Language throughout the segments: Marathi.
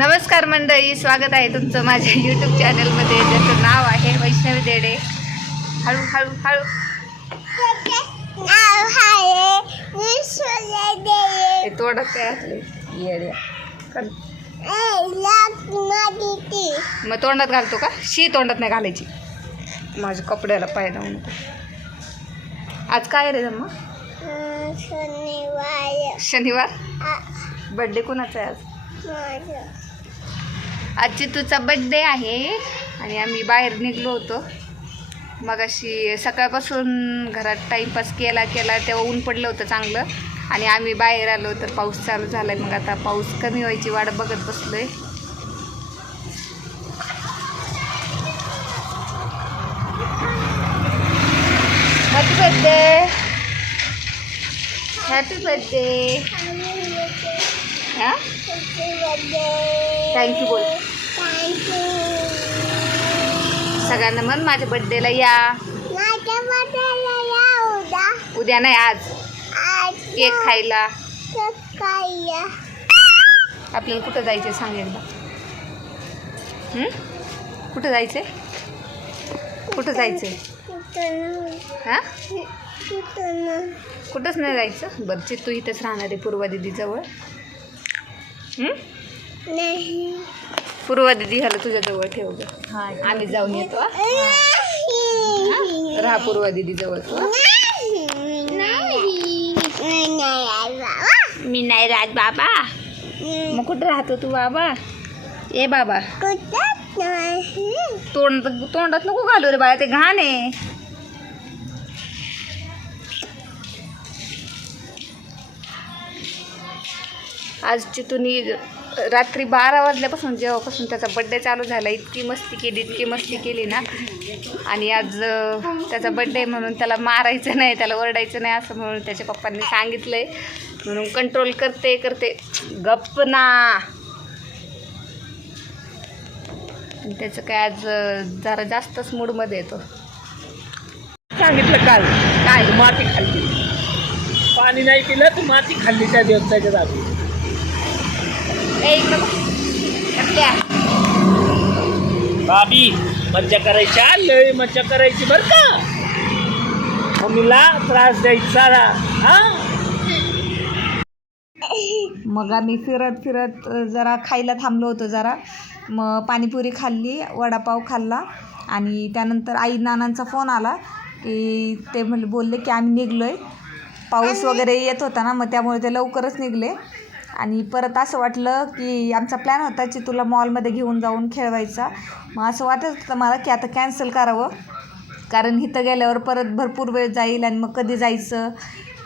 नमस्कार मंडळी, स्वागत आहे तुमचं माझ्या यूट्यूब चॅनलमध्ये, ज्याचं नाव आहे वैष्णवी देडे. हळू हळू हळू तोडत काय मग तोंडात घालतो का? शी तोंडात नाही घालायची. माझ्या कपड्याला पाय लावू नको. आज काय रे मग? शनिवार. बर्थडे कोणाचा आहे आज? आज चितूचा बर्थडे आहे आणि आम्ही बाहेर निघलो होतो. मग अशी सकाळपासून घरात टाईमपास केला तेव्हा ऊन पडलं होतं चांगलं आणि आम्ही बाहेर आलो तर पाऊस चालू झाला आहे. मग आता पाऊस कमी व्हायची वाट बघत बसलो आहे. Happy birthday, happy birthday. हां, थँक्यू बोल सगळ्यांना. म्हण माझ्या बर्थडेला या. उद्या नाही, आज केक खायला. आपल्याला कुठं जायचं सांग एकदा. कुठं जायचंय? कुठं जायचंय? हां, कुठंच नाही जायचं. बरं चित्तू इथंच राहणार आहे पूर्वा दिदीजवळ. पूर्वा दिदी ह्याला तुझ्याजवळ ठेव ग. आम्ही जाऊन येतो. राहा पूर्वा दिदी जवळ. मी नाही राहत बाबा. मग कुठं राहतो तू बाबा? ए बाबा, तोंडात नको घालू रे बाळा, ते घाण आहे. आज चितूनी रात्री 12 वाजल्यापासून जेव्हापासून त्याचा बड्डे चालू झाला इतकी मस्ती केली ना. आणि आज त्याचा बड्डे म्हणून त्याला मारायचं नाही, त्याला ओरडायचं नाही असं म्हणून त्याच्या पप्पांनी सांगितलं आहे. म्हणून कंट्रोल करते गप्प ना. त्याचं काय आज जरा जास्तच मूडमध्ये येतो. सांगितलं काल काय माती खाल्ली, पाणी नाही पिलं तू माती खाल्ली त्या दिवसाच्या जागी. बाबी मज्जा करायची, लय मज्जा करायची बरं का. मम्मीला त्रास द्यायचा. मग आम्ही फिरत जरा खायला थांबलो होतो जरा. मग पाणीपुरी खाल्ली, वडापाव खाल्ला आणि त्यानंतर आई नानांचा फोन आला की ते बोलले की आम्ही निघलो आहे. पाऊस वगैरे येत होता ना, मग त्यामुळे ते लवकरच निघले. आणि परत असं वाटलं की आमचा प्लॅन होता चितूला मॉलमध्ये घेऊन जाऊन खेळवायचा. मग असं वाटत होतं मला की आता कॅन्सल करावं, कारण इथं गेल्यावर परत भरपूर वेळ जाईल आणि मग कधी जायचं.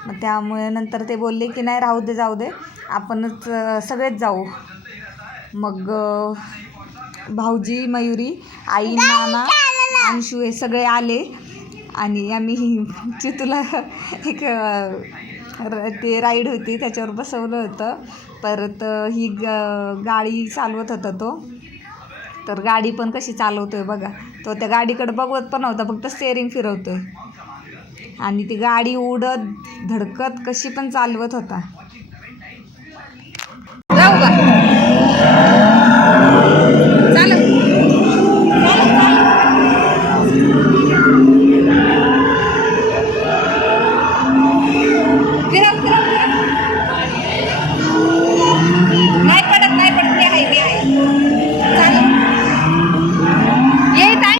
मग त्यामुळे नंतर ते बोलले की नाही राहू दे, जाऊ दे, आपणच सगळेच जाऊ. मग भाऊजी, मयुरी, आई, नाना, अंशू हे सगळे आले आणि आम्ही चितूला एक ते राईड होती त्याच्यावर बसवलं होतं. परत ही गाडी चालवत होता तो. तर गाडी पण कशी चालवतोय बघा. तो त्या गाडीकडे बघत पण नव्हता, फक्त स्टेअरिंग फिरवतोय आणि ती गाडी उडत धडकत कशी पण चालवत होता. जाऊ का? चालव. नाही पडत ते आहे चालेल. येत आहे.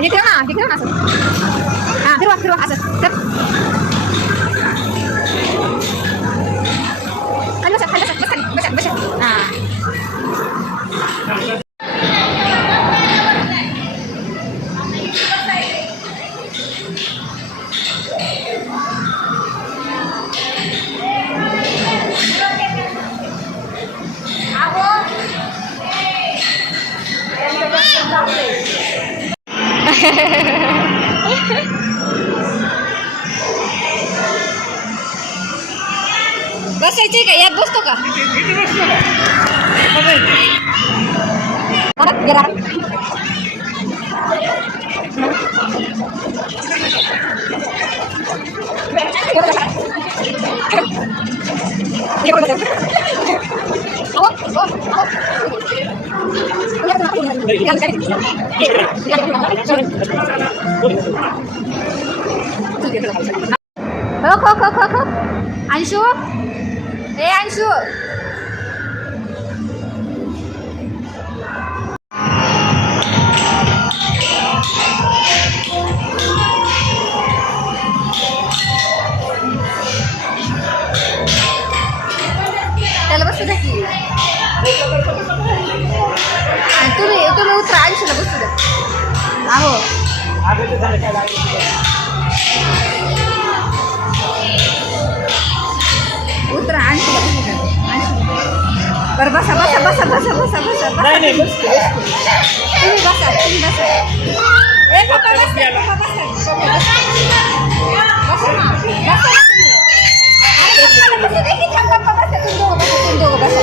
हे ठेव ना असं. हां, फिरवा असं तर. खाली बसा. हां बसायचे का? यात बसतो का? हो अंशू, हे अंशू, त्याला बसू द्या की. तुम्ही उतरा, अंशूला बसू द्या. आहो उतरा, अंशूला बसू द्या. बरं बसा बसा बसा बसा बसा बसा बसा. नाही बस तुम्ही बसा, तुम्ही बसा. ए पप्पा बसा, पप्पा बसा, पप्पा बसा. बसा ना, बसा ना तुम्ही. अरे पप्पाला बसू दे की, थांब, पप्पा बसा, तुम्ही दोघं बसा.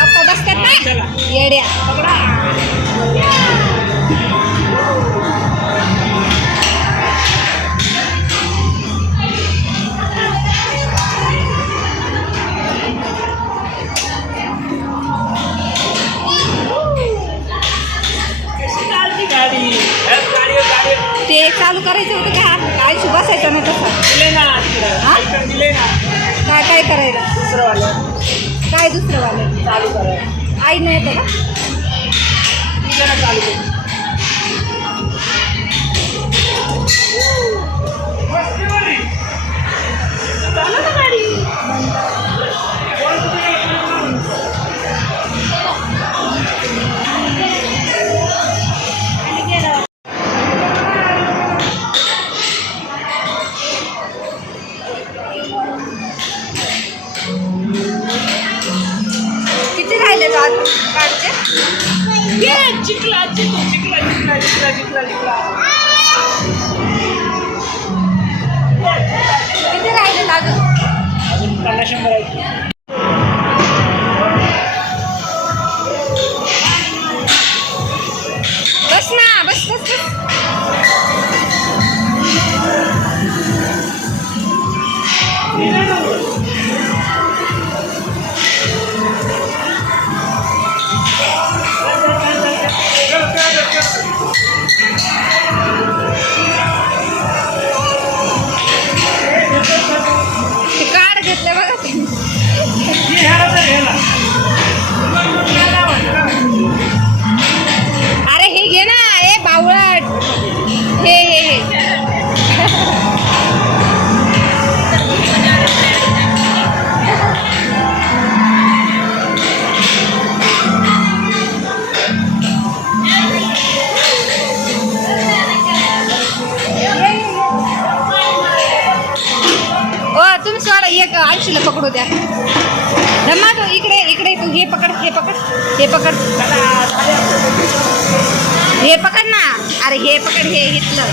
पप्पा बसतात ना येड्या. ते चालू करायचं होतं का? आयुष्य बसायचं नाही तसं. काय करायला? काय दुसरं वालं चालू करायला आई नाही येतं का? चालू किती राहिले काढचे? चिकला चिकला चिकला चिकला चिकला चिकला चिकला किती राहिले अजून? अजून 50-100 आहेत. बस ना, बस बस बस. कार्ड घेतलं बघा ते. अरे हे घे ना, ए बावळट. हे तुम्ही सोडा. एक अंशूला पकडू द्या. रम्मा तू इकडे तू हे पकड, हे पकड, हे पकड, हे पकड ना. अरे हे पकड, हे इथलं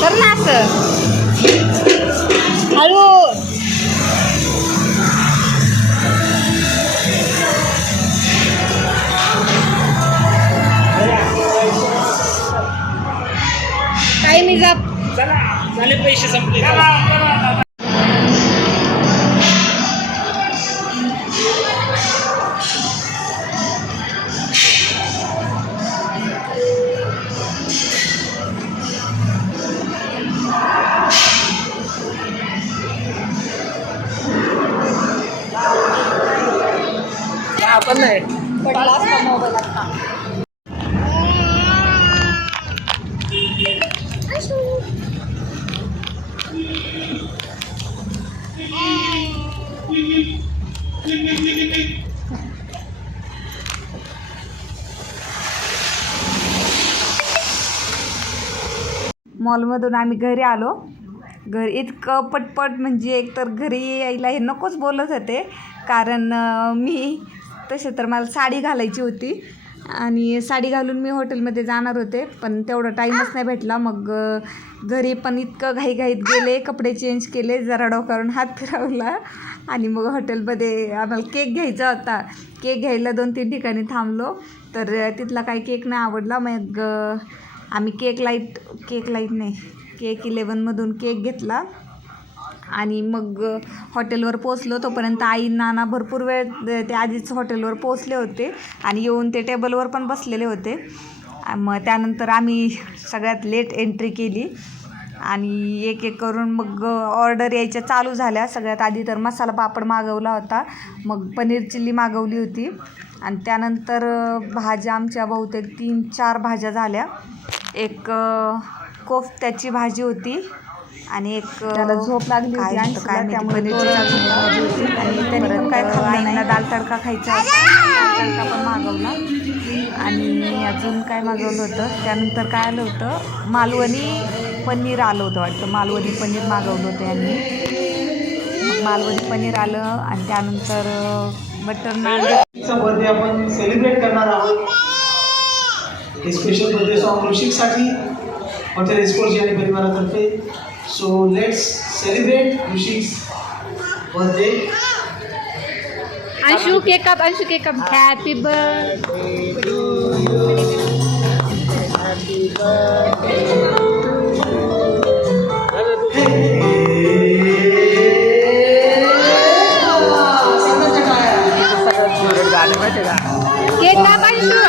तर ना असं हळू. काही मी जा. झाले पैसे संपले. आपण नाही पडला असता मोबाईल आता. मॉलमधून आम्ही घरी आलो. घर इतकं पटपट म्हणजे एकतर घरी यायला हे नकोच बोलत होते, कारण मी तसे तर मला साडी घालायची होती आणि साडी घालून मी हॉटेलमध्ये जाणार होते, पण तेवढा टाईमच नाही भेटला. मग घरी पण इतकं घाईघाईत गेले, कपडे चेंज केले, जरा डोक्यावरून हात फिरवला आणि मग हॉटेलमध्ये आम्हाला केक घ्यायचा होता. केक घ्यायला 2-3 ठिकाणी थांबलो, तर तिथला काही केक नाही आवडला. मग आम्ही केक 11मधून केक घेतला आणि मग हॉटेलवर पोचलो. तोपर्यंत आई नाना भरपूर वेळ ते आधीच हॉटेलवर पोचले होते आणि येऊन ते टेबलवर पण बसलेले होते. मग त्यानंतर आम्ही सगळ्यात लेट एंट्री केली आणि एक एक करून मग ऑर्डर यायच्या चालू झाल्या. सगळ्यात आधी तर मसाला पापड मागवला होता, मग पनीर चिल्ली मागवली होती आणि त्यानंतर भाज्या आमच्या बहुतेक 3-4 भाज्या झाल्या. एक कोफ्त्याची भाजी होती आणि एक त्याला झोप लागली होती आणि त्यामुळे भाजी होती आणि त्यांनी पण काय खाल्लं नाही. दाल तडका खायचा होता, दाल तडका पण मागवला आणि अजून काय मागवलं होतं. त्यानंतर काय आलं होतं, मालवणी पनीर आलं होतं वाटतं. मालवणी पनीर मागवलं होतं यांनी. मग मालवणी पनीर आलं आणि त्यानंतर बटर नान. बर्थडे आपण सेलिब्रेट करणार आहोत. हे स्पेशल बर्थडे सॉन्ग ऋषिकसाठी हॉटेल एस्पोर्ट आणि परिवारातर्फे. So let's celebrate Rishik's birthday. Anshu cake कप happy birthday to you, happy cake काप अंशु.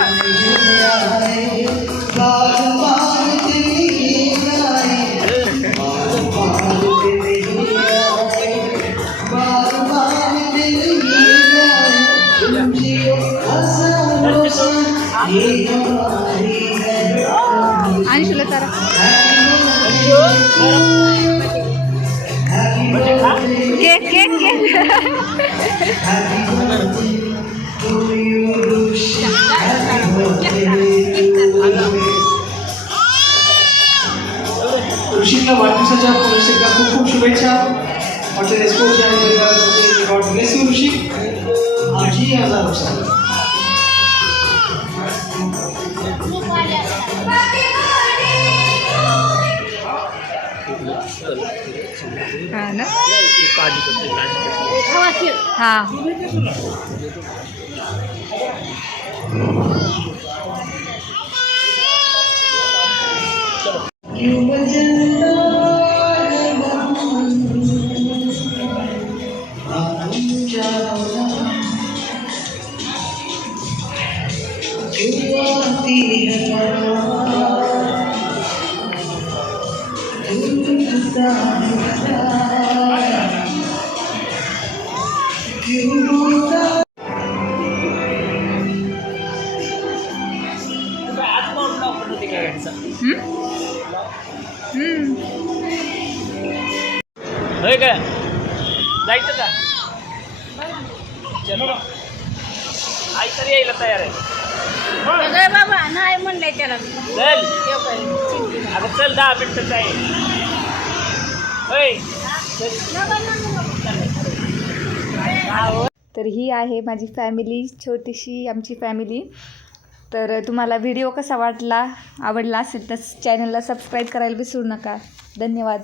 अंशुला तारा केक केक ऋषिकला वाढदिवसाच्या पुनश्च खूप खूप शुभेच्छा. हॉटेल एस्पोर्ट आणि परिवारातर्फे गॉड ब्लेस यू ऋषिक. आजी 1000 वर्षांनी. हा ना. हा होय का, जायचं का? चलो आई तरी यायला तयार आहे. बाबा नाही म्हणलंय त्याला. चल अगं चल, 10 मिनिटं आहे. होय तर ही आहे माझी फॅमिली, छोटीशी आमची फॅमिली. तर तुम्हाला व्हिडिओ कसा आवडला असेल तर चॅनलला सबस्क्राईब करायला विसरू नका. धन्यवाद.